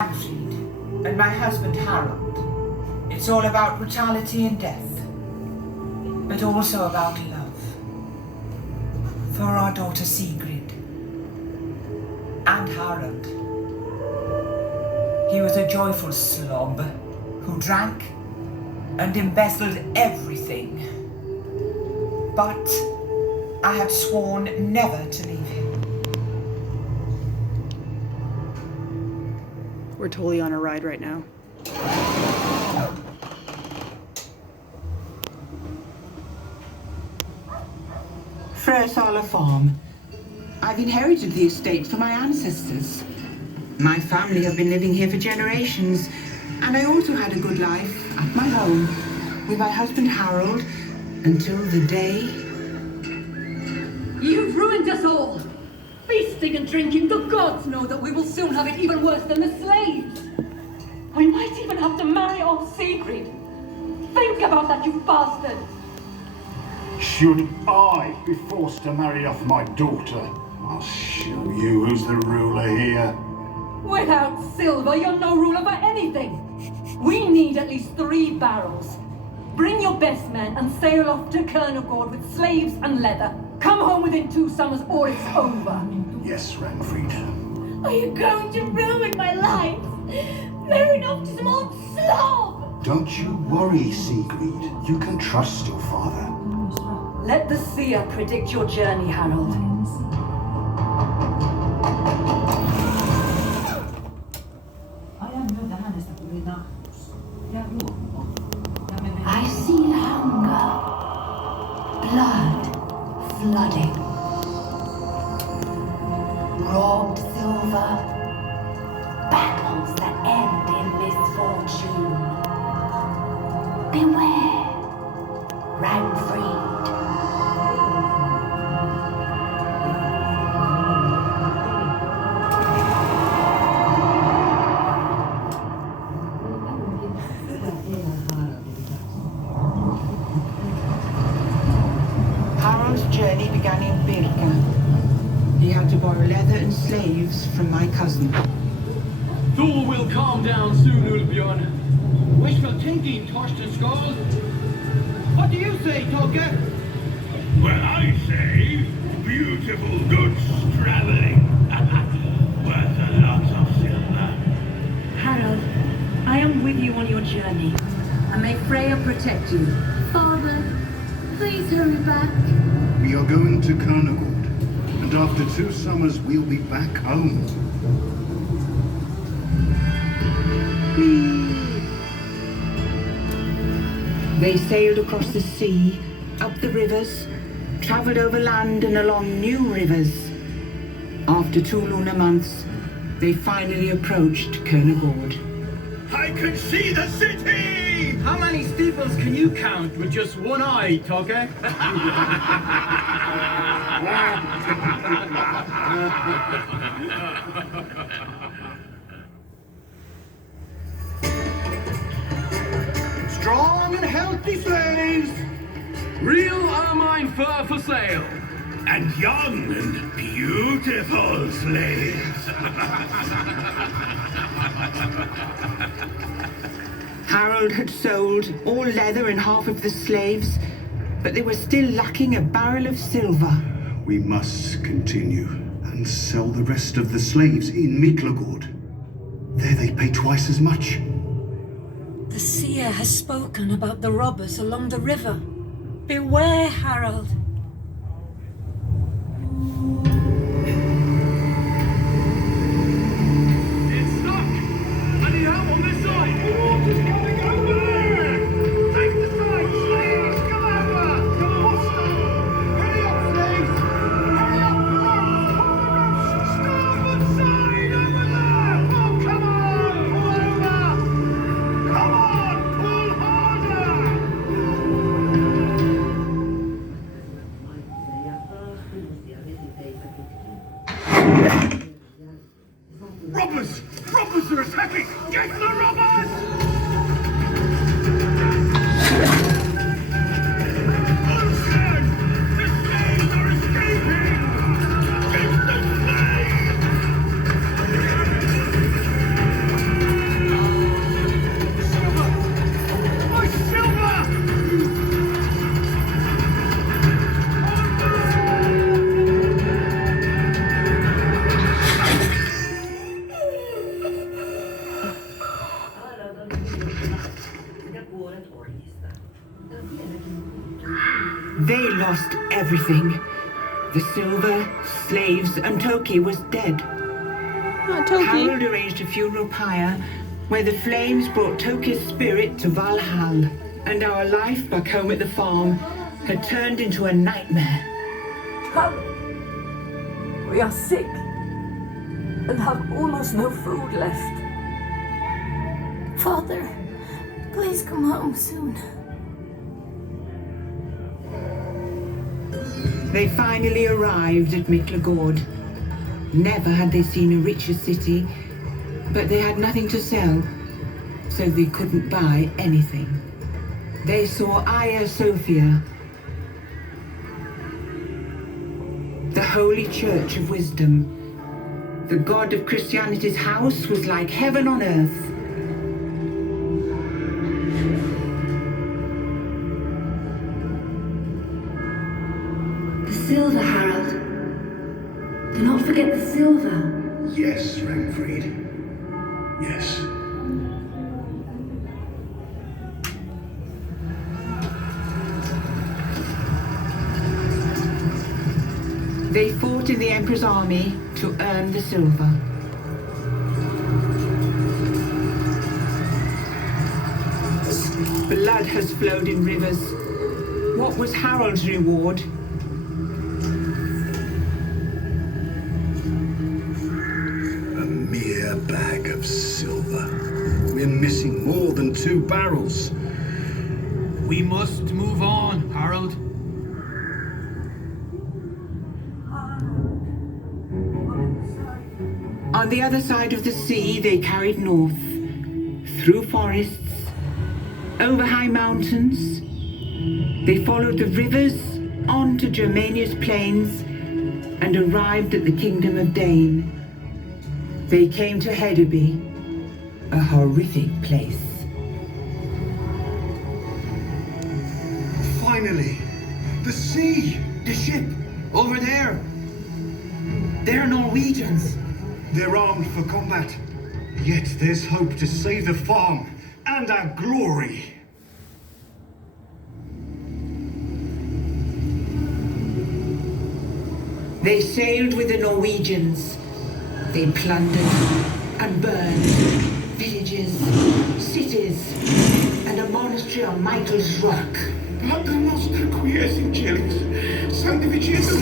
Siegfried and my husband Harold. It's all about brutality and death, but also about love. For our daughter Sigrid and Harold. He was a joyful slob who drank and embezzled everything. But I had sworn never to leave him. We're totally on a ride right now. Frösala Farm. I've inherited the estate from my ancestors. My family have been living here for generations, and I also had a good life at my home with my husband Harold until the day... You've ruined us all! Feasting and drinking, the gods know that we will soon have it even worse than the slaves! We might even have to marry off Sigrid! Think about that, you bastard! Should I be forced to marry off my daughter, I'll show you who's the ruler here. Without silver, you're no ruler for anything! We need at least 3 barrels. Bring your best men and sail off to Kernogård with slaves and leather. Come home within 2 summers or it's over. Yes, Renfried. Are you going to ruin my life? Married off to some old slob! Don't you worry, Sigrid. You can trust your father. Let the seer predict your journey, Harold. I see hunger, blood flooding, robbed silver, battles that end in misfortune. Beware, Ranfried. Harold's journey began in Birka. He had to borrow leather and slaves from my cousin. Thor will calm down soon, Ulbjörn. Wishful thinking, Torsten Skoll. What do you say, Tolke? Well, I say, beautiful goods traveling. Worth a lot of silver. Harold, I am with you on your journey. And may Freya protect you. Father, please hurry back. We are going to Kernogård, and after 2 summers we'll be back home. They sailed across the sea, up the rivers, travelled over land and along new rivers. After 2 lunar months, they finally approached Kernogård. I can see the city! How many steeples can you count with just one eye, Tolke? Strong and healthy slaves! Real ermine fur for sale. And young and beautiful slaves. Harold had sold all leather and half of the slaves, but they were still lacking a barrel of silver. We must continue and sell the rest of the slaves in Miklagård. There they pay twice as much. The seer has spoken about the robbers along the river. Beware, Harold. It's stuck! I need help on this side! The water's coming over there! Take the side, slaves! Come over! Come on! Hurry up, slaves! Hurry up! Starboard side over there! Oh, come on! Pull over! Come on! Pull harder! Robbers! Robbers are attacking! Get the robbers! Olsen! The slaves are escaping! Get the slaves! They lost everything. The silver, slaves, and Toki was dead. Toki. Harold arranged a funeral pyre where the flames brought Toki's spirit to Valhalla, and our life back home at the farm had turned into a nightmare. We are sick and have almost no food left. Father, please come home soon. They finally arrived at Miklagård. Never had they seen a richer city, but they had nothing to sell, so they couldn't buy anything. They saw Hagia Sophia, the holy church of wisdom. The god of Christianity's house was like heaven on earth. The silver, Harold. Do not forget the silver. Yes, Renfried. Yes. They fought in the Emperor's army to earn the silver. Blood has flowed in rivers. What was Harold's reward? A mere bag of silver. We're missing more than 2 barrels. We must move on, Harold. On the other side of the sea, they carried north, through forests, over high mountains. They followed the rivers on to Germania's plains and arrived at the kingdom of Dane. They came to Hedeby, a horrific place. Finally! The sea! The ship, over there. They're Norwegians. They're armed for combat. Yet there's hope to save the farm and our glory. They sailed with the Norwegians. They plundered and burned villages, cities, and a monastery on Michael's Rock. Pater noster qui es in celis, sanctificetur.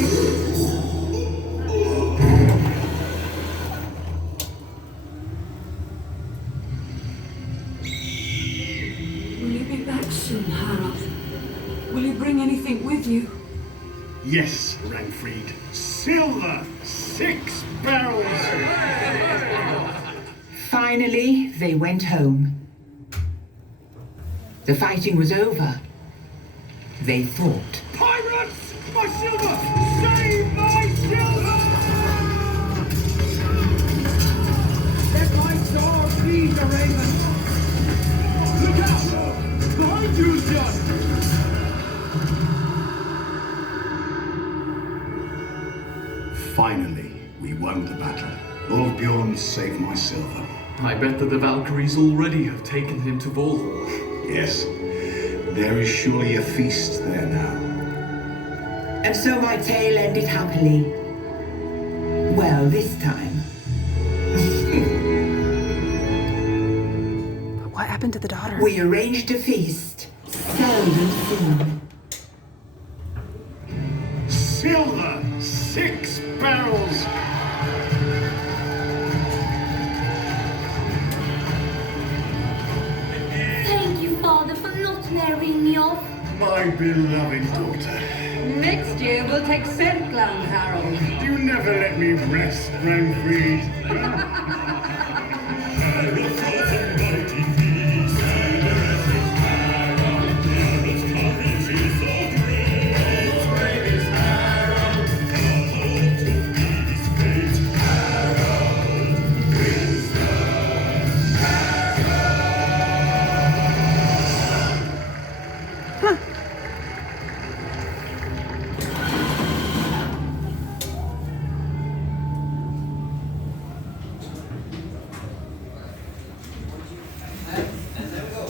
Will you be back soon, Harold? Will you bring anything with you? Yes, Renfried. Silver! 6 barrels! Finally, they went home. The fighting was over. They thought. Pirates! My silver! Save my silver! Let my sword feed the ravens. Look out! Behind you, John! Finally, we won the battle. Olbjorn saved my silver. I bet that the Valkyries already have taken him to Valhall. Yes, there is surely a feast there now. And so my tale ended happily. Well, this time. But what happened to the daughter? We arranged a feast, seldom seen. Silver! 6 barrels! Thank you, Father, for not marrying me off. My beloved daughter. Next year we'll take Serkland, Harold. You never let me rest, Renfried.